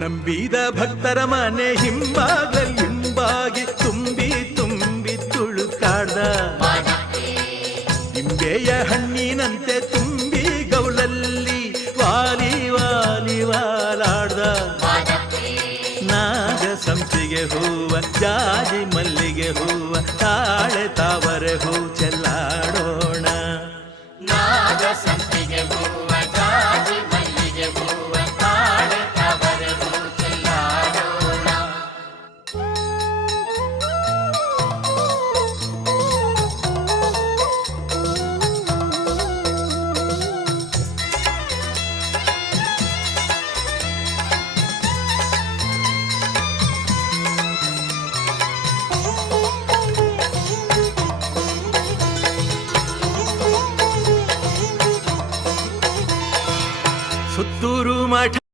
ನಂಬಿದ ಭಕ್ತರ ಮನೆ ಹಿಂಬಾಗಿ ತುಂಬಿ ತುಂಬಿ ತುಳುಕಾಡ್ದ. ನಿಂಬೆಯ ಹಣ್ಣಿನಂತೆ ತುಂಬಿ ಗೌಲಲ್ಲಿ ವಾಲಿ ವಾಲಿ ವಾಲಾಡ್ದ. ನಾಗ ಸಂಪಿಗೆ ಹೂವ, ಜಾಜಿ ಮಲ್ಲಿಗೆ ಹೂವ, ತಾಳೆ ತಾವರೆ ಹೂ ಚೆಲ್ಲಾಡೋಣ. ನಾಗ ಸಂಪಿಗೆ ಹೂವ, ಜಾಜಿ ಮಲ್ಲಿಗೆ ಹೂವ, ತಾಳೆ ತಾವರೆ ಹೂ ಚೆಲ್ಲಾಡೋಣ. ಸುತ್ತೂರು ಮಠ